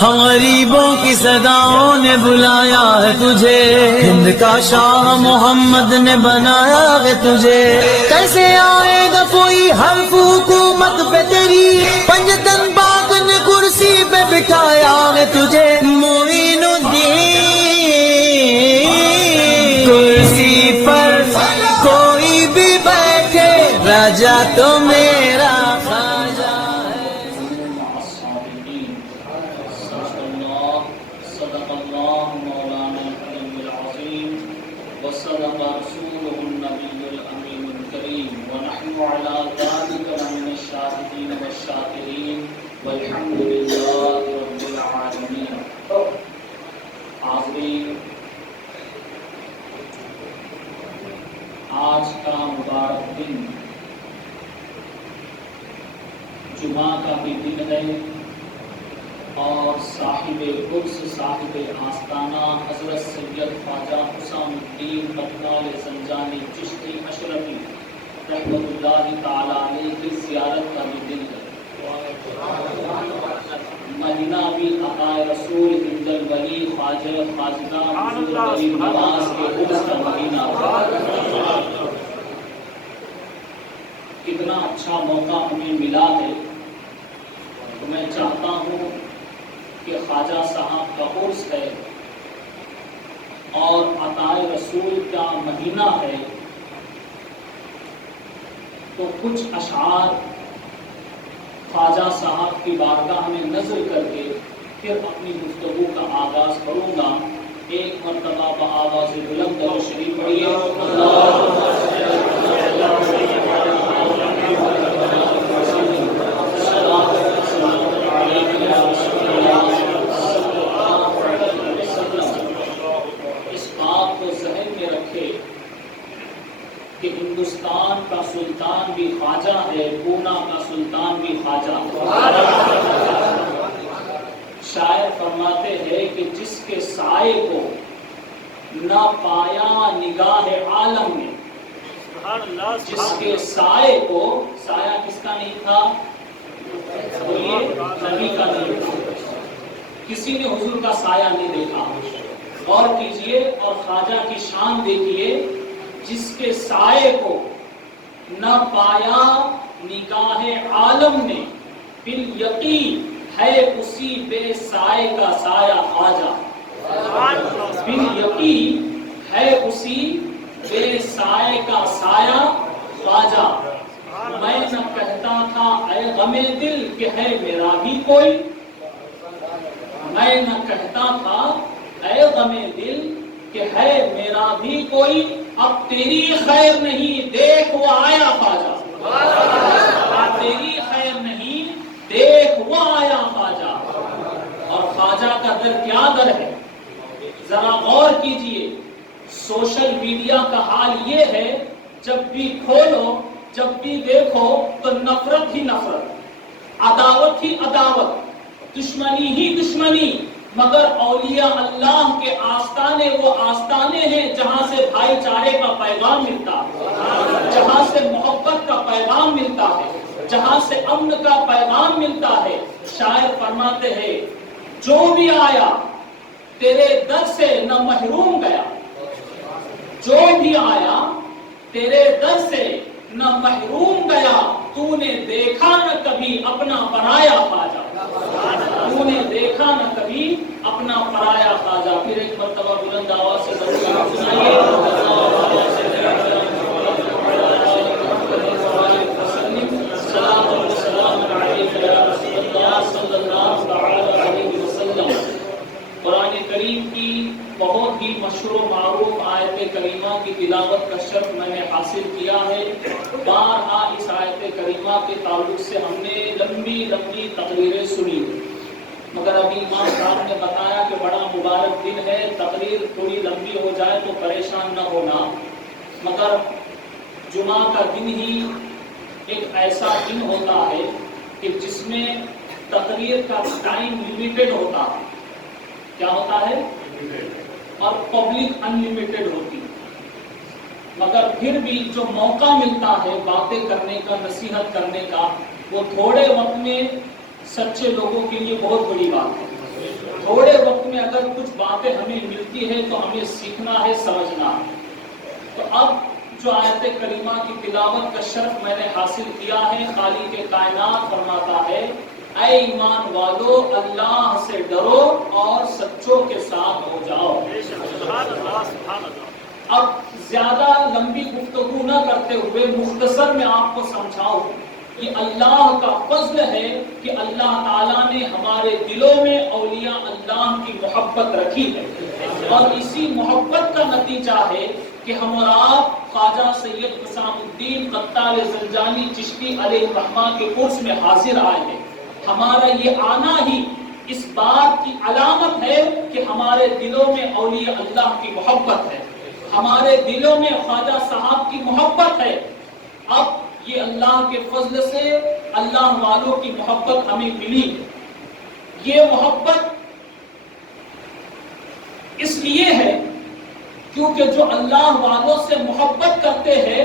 ہم غریبوں کی صداؤں نے بلایا ہے تجھے، ہند کا شاہ محمد نے بنایا ہے تجھے، کیسے آئے گا کوئی حرف حکومت پہ تیری، پنجتن باغ نے کرسی پہ بٹھایا ہے تجھے، معین الدین کرسی پر کوئی بھی بیٹھے، راجا تو میرا خواجہ ہے۔ صدق اللہ مولانا العلی العظیم وصدق رسولہ النبی الامین الکریم ونحن علی ذلک لمن الشاہدین والشاکرین والحمد للہ رب العالمین۔ حاضرین، آج کا مبارک دن جمعہ کا بھی دن ہے اور صاحب قدس صاحب آستانہ حضرت سید خواجہ حسام الدین بٹنال زنجانی چشتی اشرفی رحمۃ اللہ تعالی علیہ کی زیارت کا بھی دن ہے۔ مہینہ بھی عطائے رسول ہند الولی خواجہ خواجہ حضور غریب نواز کے عرس کا مہینہ ہے۔ کتنا اچھا موقع ہمیں ملا ہے، تو میں چاہتا ہوں کہ خواجہ صاحب کا عرس ہے اور عطائے رسول کا مہینہ ہے، تو کچھ اشعار خواجہ صاحب کی بارگاہ میں نظر کر کے پھر اپنی گفتگو کا آغاز کروں گا۔ ایک مرتبہ بآواز بلند درود شریف پڑھیے۔ اس بات کو ذہن میں رکھے کہ ہندوستان کا سلطان بھی خواجہ ہے، پونا کا سلطان بھی خواجہ ہے۔ شاعر فرماتے ہیں کہ جس کے سائے کو نہ پایا نگاہ عالم میں، جس کے سائے کو، سایہ کس کا نہیں تھا؟ بولیے، نبی کا نہیں تھا، کسی نے حضور کا سایہ نہیں دیکھا۔ غور کیجئے اور خواجہ کی شان دیکھیے، جس کے سائے کو نہ پایا نگاہ عالم نے، بالیقین ہے اسی بے سائے کا سایہ خواجہ، بالیقین ہے اسی بے سائے کا سایہ خواجہ۔ میں نہ کہتا تھا اے غم دل کہ ہے میرا بھی کوئی، میں نہ کہتا تھا اے غم دل کہ ہے میرا بھی کوئی، اب تیری خیر نہیں دیکھ وہ آیا خواجہ، اب تیری خیر نہیں دیکھ وہ آیا خواجہ۔ اور خواجہ کا در کیا در ہے، ذرا غور کیجئے۔ سوشل میڈیا کا حال یہ ہے، جب بھی کھولو، جب بھی دیکھو تو نفرت ہی نفرت، عداوت ہی عداوت، دشمنی ہی دشمنی، مگر اولیاء اللہ کے آستانے وہ آستانے ہیں جہاں سے بھائی چارے کا پیغام ملتا ہے، جہاں سے محبت کا پیغام ملتا ہے، جہاں سے امن کا پیغام ملتا ہے۔ شاعر فرماتے ہیں جو بھی آیا تیرے در سے نہ محروم گیا، جو بھی آیا تیرے در سے نہ محروم گیا، تو نے دیکھا نہ کبھی اپنا پرایا خواجہ، تو نے دیکھا نہ کبھی اپنا پرایا خواجہ۔ پھر ایک مرتبہ بلند آواز سے ضرور سنائیے۔ قرآن کریم کی بہت ہی مشہور و معروف آیت کریمہ کی تلاوت کا شرف میں نے حاصل کیا ہے۔ بارہا اس آیت کریمہ کے تعلق سے ہم نے لمبی لمبی تقریریں سنی، مگر ابھی امام صاحب نے بتایا کہ بڑا مبارک دن ہے، تقریر تھوڑی لمبی ہو جائے تو پریشان نہ ہونا، مگر جمعہ کا دن ہی ایک ایسا دن ہوتا ہے کہ جس میں تقریر کا ٹائم لیمیٹڈ ہوتا ہے۔ کیا ہوتا ہے؟ اور پبلک انلیمیٹڈ ہوتی ہے، مگر پھر بھی جو موقع ملتا ہے باتیں کرنے کا، نصیحت کرنے کا، وہ تھوڑے وقت میں سچے لوگوں کے لیے بہت بڑی بات ہے۔ تھوڑے وقت میں اگر کچھ باتیں ہمیں ملتی ہے تو ہمیں سیکھنا ہے، سمجھنا ہے۔ تو اب جو آیت کریمہ کی تلاوت کا شرف میں نے حاصل کیا ہے، خالق کائنات فرماتا ہے اے ایمان والو اللہ سے ڈرو اور سچوں کے ساتھ ہو جاؤ۔ اب زیادہ لمبی گفتگو نہ کرتے ہوئے مختصر میں آپ کو سمجھاؤں، یہ اللہ کا فضل ہے کہ اللہ تعالیٰ نے ہمارے دلوں میں اولیاء اللہ کی محبت رکھی ہے، اور اسی محبت کا نتیجہ ہے کہ ہم اور آپ خواجہ سید حسام الدین قطال زنجانی چشتی علیہ الرحمہ کے عرس میں حاضر آئے ہیں۔ ہمارا یہ آنا ہی اس بات کی علامت ہے کہ ہمارے دلوں میں اولیاء اللہ کی محبت ہے، ہمارے دلوں میں خواجہ صاحب کی محبت ہے۔ اب یہ اللہ کے فضل سے اللہ والوں کی محبت ہمیں ملی ہے۔ یہ محبت اس لیے ہے کیونکہ جو اللہ والوں سے محبت کرتے ہیں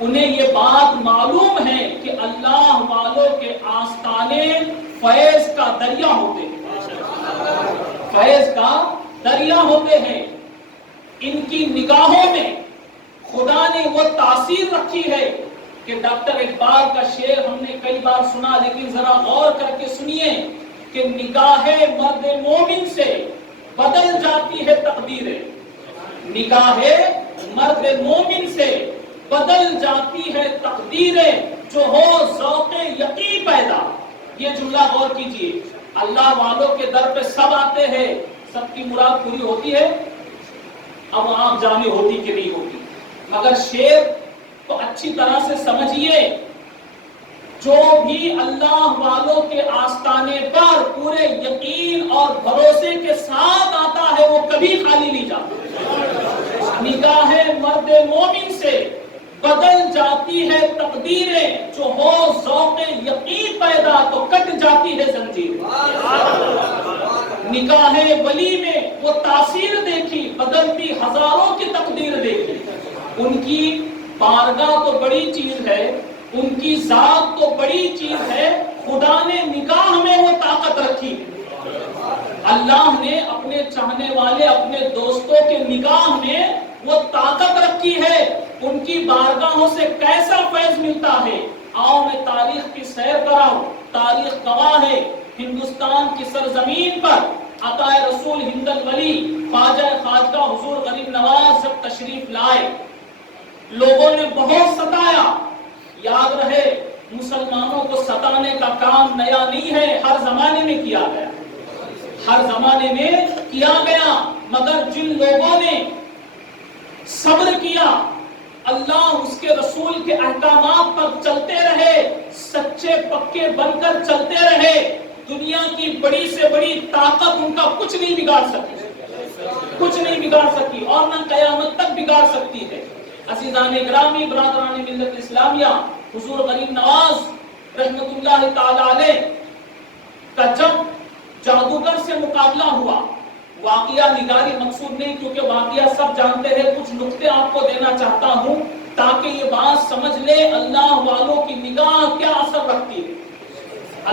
انہیں یہ بات معلوم ہے کہ اللہ والوں کے آستانے فیض کا دریا ہوتے ہیں، فیض کا دریا ہوتے ہیں۔ ان کی نگاہوں میں خدا نے وہ تاثیر رکھی ہے کہ ڈاکٹر اقبال کا شعر ہم نے کئی بار سنا، لیکن ذرا غور کر کے سنیے کہ نگاہ مرد مومن سے بدل جاتی ہے تقدیریں، نگاہ مرد مومن سے بدل جاتی ہے تقدیریں، جو ہو ذوق یقین پیدا۔ یہ جملہ غور کیجئے، اللہ والوں کے در پہ سب آتے ہیں، سب کی مراد پوری ہوتی ہے؟ اب آپ جانے ہوتی کہ نہیں ہوتی، مگر شعر تو اچھی طرح سے سمجھیے، جو بھی اللہ والوں کے آستانے پر پورے یقین اور بھروسے کے ساتھ آتا ہے وہ کبھی خالی نہیں جاتا۔ نگاہ مرد مومن سے بدل جاتی ہے تقدیریں، جو ہو ذوق یقین پیدا تو کٹ جاتی ہے زنجیر۔ نگاہ ولی میں وہ تاثیر دیکھی، بدلتی ہزاروں کی تقدیر دیکھی۔ ان کی بارگاہ تو بڑی چیز ہے، ان کی ذات تو بڑی چیز ہے، خدا نے نگاہ میں وہ طاقت رکھی ہے۔ اللہ نے اپنے چاہنے والے اپنے دوستوں کے نگاہ میں وہ طاقت رکھی ہے، ان کی بارگاہوں سے کیسا فیض ملتا ہے۔ آؤ میں تاریخ کی سیر کراؤں، تاریخ گواہ ہے، ہندوستان کی سرزمین پر عطائے رسول ہند الولی خواجہ خواجہ حضور غریب نواز جب تشریف لائے، لوگوں نے بہت ستایا۔ یاد رہے مسلمانوں کو ستانے کا کام نیا نہیں ہے، ہر زمانے میں کیا گیا، ہر زمانے میں کیا گیا، مگر جن لوگوں نے صبر کیا، اللہ اس کے رسول کے احکامات پر چلتے رہے، سچے پکے بن کر چلتے رہے، دنیا کی بڑی سے بڑی طاقت ان کا کچھ نہیں بگاڑ سکی، کچھ نہیں بگاڑ سکی، اور نہ قیامت تک بگاڑ سکتی ہے۔ عزیزان گرامی، برادران ملت اسلامیہ، حضور غریب نواز رحمت اللہ تعالی علیہ کا جب جادوگر سے مقابلہ ہوا، واقعہ نگاری مقصود نہیں کیونکہ واقعہ سب جانتے ہیں، کچھ نقطے آپ کو دینا چاہتا ہوں تاکہ یہ بات سمجھ لے اللہ والوں کی نگاہ کیا اثر رکھتی ہے،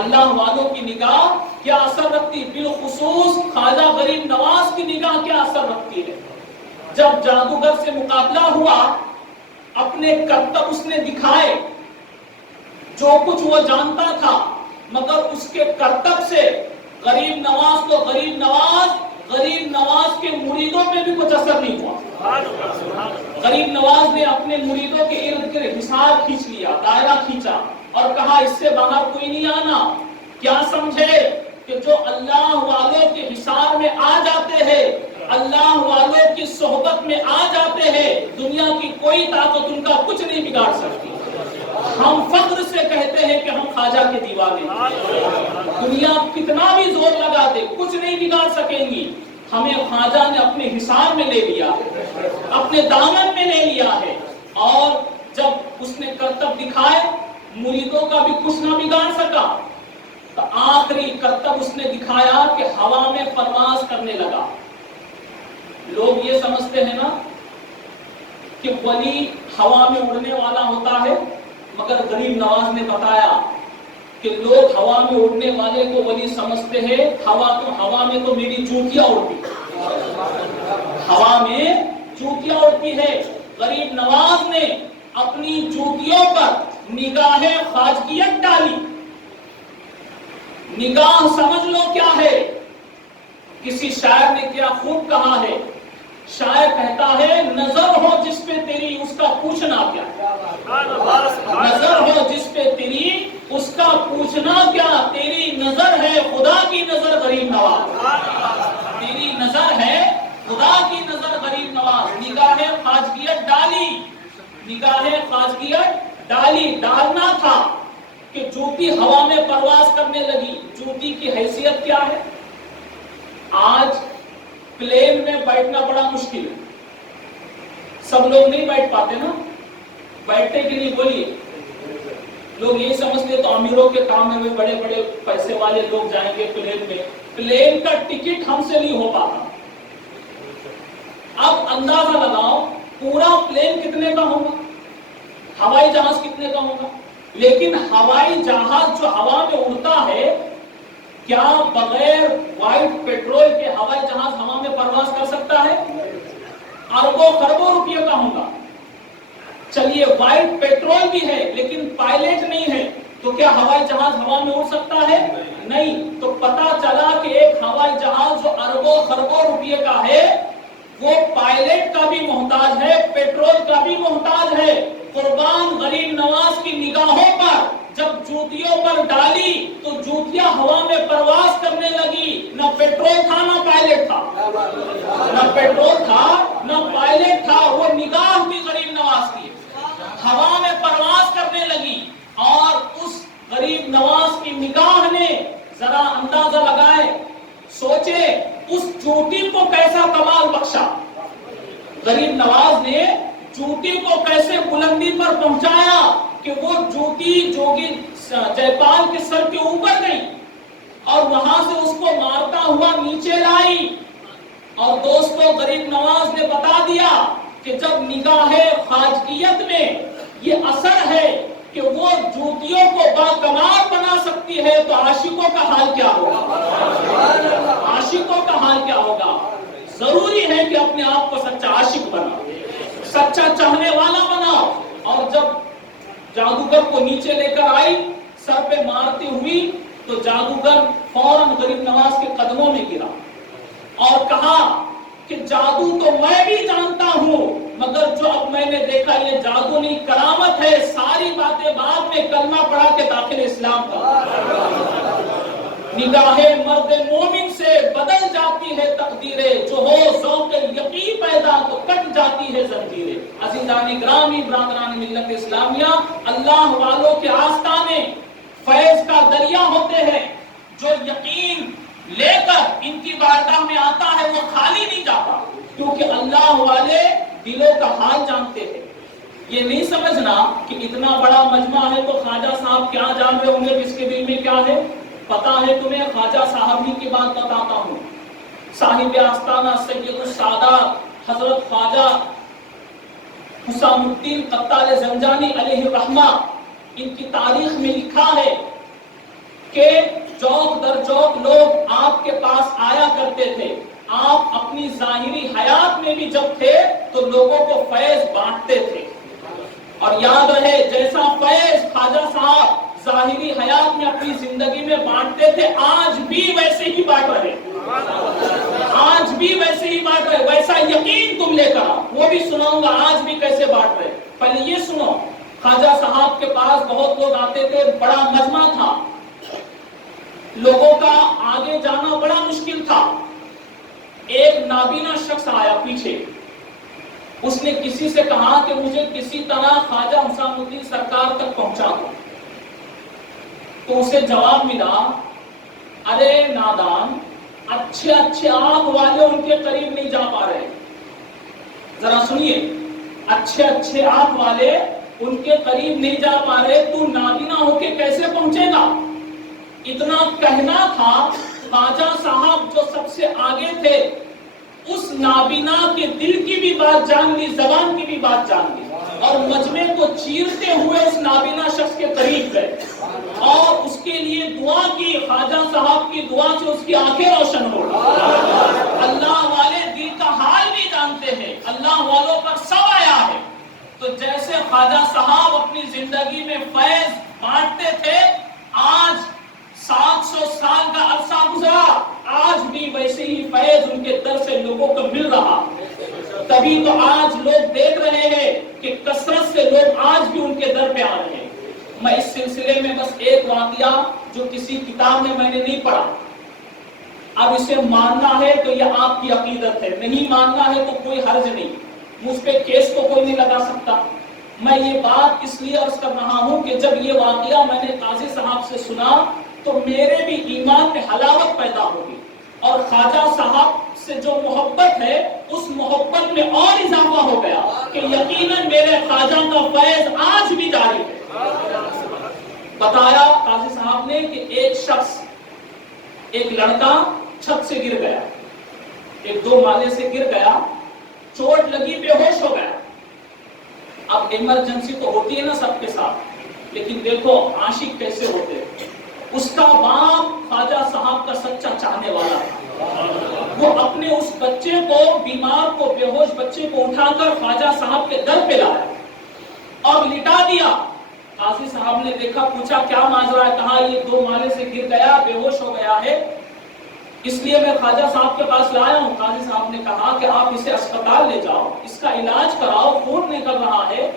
اللہ والوں کی نگاہ کیا اثر رکھتی ہے، بالخصوص خواجہ غریب نواز کی نگاہ کیا اثر رکھتی ہے۔ جب جادوگر سے مقابلہ ہوا، اپنے کرتب اس نے دکھائے، جو کچھ وہ جانتا تھا، مگر اس کے کرتب سے غریب نواز تو غریب نواز کے مریدوں پہ بھی کچھ اثر نہیں ہوا۔ غریب نواز نے اپنے مریدوں کے ارد گرد حصار کھینچ لیا، دائرہ کھینچا اور کہا اس سے باہر کوئی نہیں آنا۔ کیا سمجھے کہ جو اللہ والوں کے حصار میں آ جاتے ہیں، اللہ والوں کی صحبت میں آ جاتے ہیں، دنیا کی کوئی طاقت ان کا کچھ نہیں بگاڑ سکتی۔ ہم فخر سے کہتے ہیں کہ ہم خواجہ کے دیوانے ہیں، دنیا کتنا بھی زور لگا دے کچھ نہیں بگاڑ سکیں گی، ہمیں خواجہ نے اپنے حصار میں لے لیا ہے، اپنے دامن میں لے لیا ہے۔ اور جب اس نے کرتب دکھائے، مریدوں کا بھی کچھ نہ بگاڑ سکا، تو آخری کرتب اس نے دکھایا کہ ہوا میں پرواز کرنے لگا۔ لوگ یہ سمجھتے ہیں نا کہ ولی ہوا میں اڑنے والا ہوتا ہے، مگر غریب نواز نے بتایا کہ لوگ ہوا میں اڑنے والے کو ولی سمجھتے ہیں. ہوا میں تو میری جوتیاں اڑتی، ہوا میں جوتیاں اڑتی ہے. غریب نواز نے اپنی جوتیوں پر نگاہ خواجگیت ڈالی. نگاہ سمجھ لو کیا ہے. کسی شاعر نے کیا خوب کہا ہے. شاعر کہتا ہے نظر ہو جس پہ تیری اس کا پوچھنا کیا. نظر ہو جس پہ تیری اس کا پوچھنا کیا. تیری نظر ہے خدا کی نظر غریب نواز. تیری نظر ہے خدا کی نظر غریب نواز. نگاہ خواجگیت ڈالی. نگاہ خواجگیت ڈالی. ڈالنا تھا کہ جوتی ہوا میں پرواز کرنے لگی. جوتی کی حیثیت کیا ہے؟ آج پلین میں بیٹھنا بڑا مشکل ہے. سب لوگ نہیں بیٹھ پاتے نا. بیٹھنے کے لیے بولیے. لوگ یہی سمجھتے تو امیروں کے کام میں بڑے بڑے پیسے والے لوگ جائیں گے پلین میں. پلین کا ٹکٹ ہم سے نہیں ہو پاتا. اب اندازہ لگاؤ پورا پلین کتنے کا ہوگا، ہوائی جہاز کتنے کا ہوگا. لیکن ہوائی جہاز جو ہوا میں اڑتا ہے، کیا بغیر وائٹ پیٹرول کے ہوائی جہاز ہوا میں پرواز کر سکتا ہے؟ اربوں خربوں روپے کا ہوگا. چلیے وائٹ پیٹرول بھی ہے لیکن پائلٹ نہیں ہے تو کیا ہوائی جہاز ہوا میں اڑ سکتا ہے؟ نہیں. تو پتا چلا کہ ایک ہوائی جہاز جو اربوں خربوں روپے کا ہے وہ پائلٹ کا بھی محتاج ہے، پیٹرول کا بھی محتاج ہے. قربان غریب نواز کی نگاہوں پر جب جوتیوں پر ڈالی تو جوتیاں ہوا میں پرواز کرنے لگی. نہ پیٹرول تھا نہ پائلٹ تھا. نہ پیٹرول تھا نہ پائلٹ تھا. وہ نگاہ بھی غریب نواز کی ہوا میں پرواز کرنے لگی. اور اس غریب نواز کی نگاہ نے ذرا اندازہ لگائے، سوچے اس جوتی کو کیسا کمال بخشا. غریب نواز نے جوتی کو کیسے بلندی پر پہنچایا کہ وہ جوتی جوگی جے پال کے سر کے اوپر گئی اور وہاں سے اس کو مارتا ہوا نیچے لائی. اور دوستو غریب نواز نے بتا دیا کہ جب نگاہ خواجگیت میں یہ اثر ہے کہ وہ جوتیوں کو باکمال بنا سکتی ہے تو عاشقوں کا حال کیا ہوگا. عاشقوں کا حال کیا ہوگا. ضروری ہے کہ اپنے آپ کو سچا عاشق بناؤ، سچا چاہنے والا بناؤ. اور جب جادوگر کو نیچے لے کر آئی سر پہ مارتی ہوئی تو جادوگر فوراً غریب نواز کے قدموں میں گرا اور کہا کہ جادو تو میں بھی جانتا ہوں مگر جو اب میں نے دیکھا یہ جادو نہیں کرامت ہے. ساری باتیں بعد میں کلمہ پڑھا کے داخل اسلام کا. نگاہ مرد مومن سے بدل جاتی ہے تقدیریں، جو ہو ذوق یقین پیدا تو کٹ جاتی ہے زنجیریں. عزیزان گرامی برادران ملت اسلامیہ، اللہ والوں کے آستانے فیض کا دریا ہوتے ہیں. جو یقین لے کر ان کی بارگاہ میں آتا ہے وہ خالی نہیں جاتا، کیونکہ اللہ والے دلوں کا حال جانتے ہیں. یہ نہیں سمجھنا کہ اتنا بڑا مجمع ہے تو خواجہ صاحب کیا جان رہے ہوں گے کس کے دل میں کیا ہے. پتا ہے تمہیں خواجہ صاحب ہی کی بات بتاتا ہوں. صاحب آستانہ سید السادات حضرت خواجہ حسام الدین قتال زنجانی علیہ الرحمہ، ان کی تاریخ میں لکھا ہے کہ چوک در چوک لوگ آپ کے پاس آیا کرتے تھے. آپ اپنی ظاہری حیات میں بھی جب تھے تو لوگوں کو فیض بانٹتے تھے. اور یاد رہے جیسا فیض خواجہ صاحب ظاہری حیات میں اپنی زندگی میں بانٹتے تھے آج بھی ویسے ہی بانٹ رہے. آج بھی ویسے ہی بانٹ رہے. ویسا یقین تم لے کر وہ بھی سناؤں گا آج بھی کیسے بانٹ رہے. پہلے یہ سنو، خواجہ صاحب کے پاس بہت لوگ آتے تھے، بڑا مجمع تھا، لوگوں کا آگے جانا بڑا مشکل تھا. ایک نابینا شخص آیا پیچھے، اس نے کسی سے کہا کہ مجھے کسی طرح خواجہ حسام الدین سرکار تک پہنچا دو. تو اسے جواب ملا، ارے نادان، اچھے اچھے آنکھ والے ان کے قریب نہیں جا پا رہے. ذرا سنیے، اچھے اچھے آنکھ والے ان کے قریب نہیں جا پا رہے، تو نابینا ہو کے کیسے پہنچے گا. اتنا کہنا تھا. خواجہ صاحب جو سب سے آگے تھے اس نابینا کے دل کی بھی بات جان لی، زبان کی بھی بات جان لی. اور مجمع کو چیرتے ہوئے اس نابینا شخص کے قریب گئے اور اس کے لیے دعا کی. خواجہ صاحب کی دعا سے اس کی آنکھیں روشن ہو. اللہ والے دل کا حال بھی جانتے ہیں, اللہ والوں پر سب آیا ہے. تو جیسے خواجہ صاحب اپنی زندگی میں فیض بانٹتے تھے, آج 700 سال کا عرصہ گزرا, آج بھی ویسے ہی فیض ان کے در سے لوگوں کو مل رہا. تبھی تو آج لوگ دیکھ رہے ہیں کہ کثرت سے لوگ آج بھی ان کے در پہ آ رہے ہیں. میں اس سلسلے میں بس ایک واقعہ جو کسی کتاب میں نے نہیں پڑھا, اب اسے ماننا ہے تو یہ آپ کی عقیدت ہے, نہیں ماننا ہے تو کوئی حرج نہیں, مجھ پہ کیس کو کوئی نہیں لگا سکتا. میں یہ بات اس لیے عرض کر رہا ہوں کہ جب یہ واقعہ میں نے قاضی صاحب سے سنا تو میرے بھی ایمان میں حلاوت پیدا ہوگی, اور خواجہ صاحب سے جو محبت ہے اس محبت میں اور اضافہ ہو گیا کہ یقیناً میرے خواجہ کا فیض آج بھی جاری ہے. بتایا قاضی صاحب نے کہ ایک شخص, ایک لڑکا چھت سے گر گیا, ایک 2 مالے سے گر گیا, چوٹ لگی, بے ہوش ہو گیا. اب ایمرجنسی تو ہوتی ہے نا سب کے ساتھ, لیکن دیکھو عاشق کیسے ہوتے ہیں. اس کا باپ خواجہ صاحب کا سچا چاہنے والا تھا, وہ اپنے اس بچے کو, بیمار کو, بے ہوش بچے کو اٹھا کر خواجہ صاحب کے در پہ لایا اور لٹا دیا. قاضی صاحب نے دیکھا, پوچھا کیا ماجرا ہے, کہا یہ 2 مالے سے گر گیا, بے ہوش ہو گیا ہے, اس لیے میں خواجہ صاحب کے پاس لایا ہوں. قاضی صاحب نے کہا کہ آپ اسے اسپتال لے جاؤ, اس کا علاج کراؤ, خون نکل رہا ہے.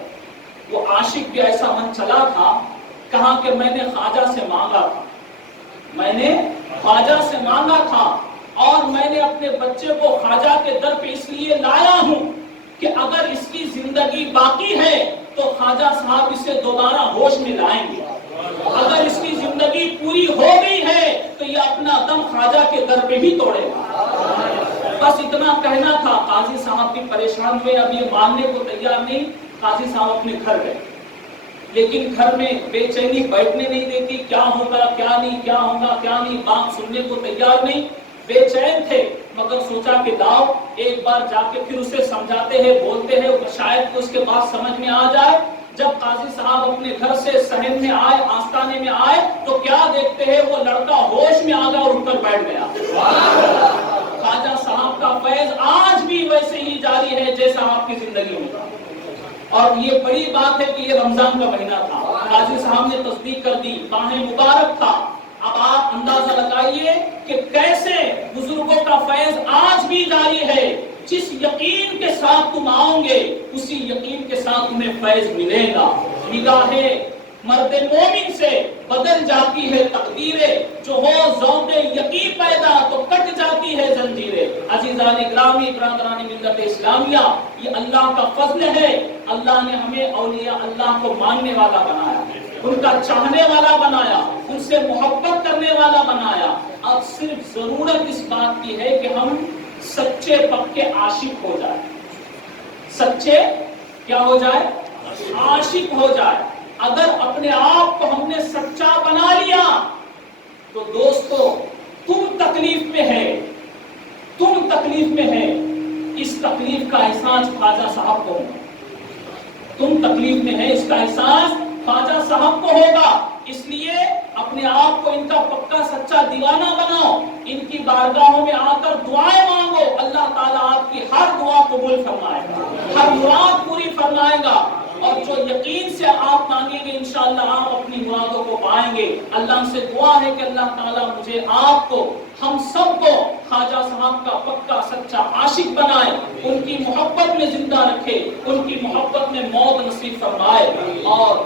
وہ عاشق بھی ایسا من چلا تھا, کہا کہ میں نے خواجہ سے مانگا تھا, میں نے خواجہ سے مانگا تھا, اور میں نے اپنے بچے کو خواجہ کے در پہ اس لیے لایا ہوں کہ اگر اس کی زندگی باقی ہے تو خواجہ صاحب اسے دوبارہ ہوش میں لائیں گے, اگر اس کی زندگی پوری ہو گئی ہے تو یہ اپنا دم خواجہ کے در پہ بھی توڑے گا. بس اتنا کہنا تھا. قاضی صاحب بھی پریشان ہوئے, اب یہ ماننے کو تیار نہیں. قاضی صاحب اپنے گھر گئے, لیکن گھر میں بے چینی بیٹھنے نہیں دیتی, کیا ہوگا کیا نہیں, کیا ہوگا کیا نہیں, بات سننے کو تیار نہیں, بے چین تھے. مگر سوچا کہ لاؤ ایک بار جا کے پھر اسے سمجھاتے ہیں, بولتے ہیں, شاید کہ اس کے بعد سمجھ میں آ جائے. جب قاضی صاحب اپنے گھر سے صحن میں آئے, آستانے میں آئے, تو کیا دیکھتے ہیں, وہ لڑکا ہوش میں آ گیا اور اٹھ کر بیٹھ گیا. خواجہ صاحب کا فیض آج بھی ویسے ہی جاری ہے جیسا آپ کی زندگی میں تھا. اور یہ بڑی بات ہے کہ یہ رمضان کا مہینہ تھا, قاضی صاحب نے تصدیق کر دی, ماہ مبارک تھا. اب آپ اندازہ لگائیے کہ کیسے بزرگوں کا فیض آج بھی جاری ہے. جس یقین کے ساتھ تم آؤ گے اسی یقین کے ساتھ تمہیں فیض ملے گا. نگاہیں مرد مومن سے بدل جاتی ہے تقدیریں, جو ہو ذوق یقین پیدا تو کٹ جاتی ہے زنجیریں. عزیزان گرامی, برادران ملت اسلامیہ, یہ اللہ کا فضل ہے. اللہ نے ہمیں اولیاء اللہ کو ماننے والا بنایا, ان کا چاہنے والا بنایا, ان سے محبت کرنے والا بنایا. اب صرف ضرورت اس بات کی ہے کہ ہم سچے پکے عاشق ہو جائے. سچے کیا ہو جائے, عاشق ہو جائے. اگر اپنے آپ کو ہم نے سچا بنا لیا تو دوستو تم تکلیف میں ہے, تم تکلیف میں ہے. اس تکلیف کا احساس خواجہ صاحب کو ہوگا, تم تکلیف میں ہے, اس کا احساس خواجہ صاحب کو ہوگا. اس لیے اپنے آپ کو ان کا پکا سچا دیوانہ بناؤ, ان کی بارگاہوں میں آ کر دعائیں مانگو. اللہ تعالیٰ آپ کی ہر دعا قبول فرمائے گا, ہر مراد پوری فرمائے گا. اور جو یقین سے آپ مانگیں گے انشاءاللہ آپ اپنی مرادوں کو پائیں گے. اللہ سے دعا ہے کہ اللہ تعالیٰ مجھے, آپ کو, ہم سب کو خواجہ صاحب کا پکا سچا عاشق بنائے, ان کی محبت میں زندہ رکھے, ان کی محبت میں موت نصیب فرمائے. اور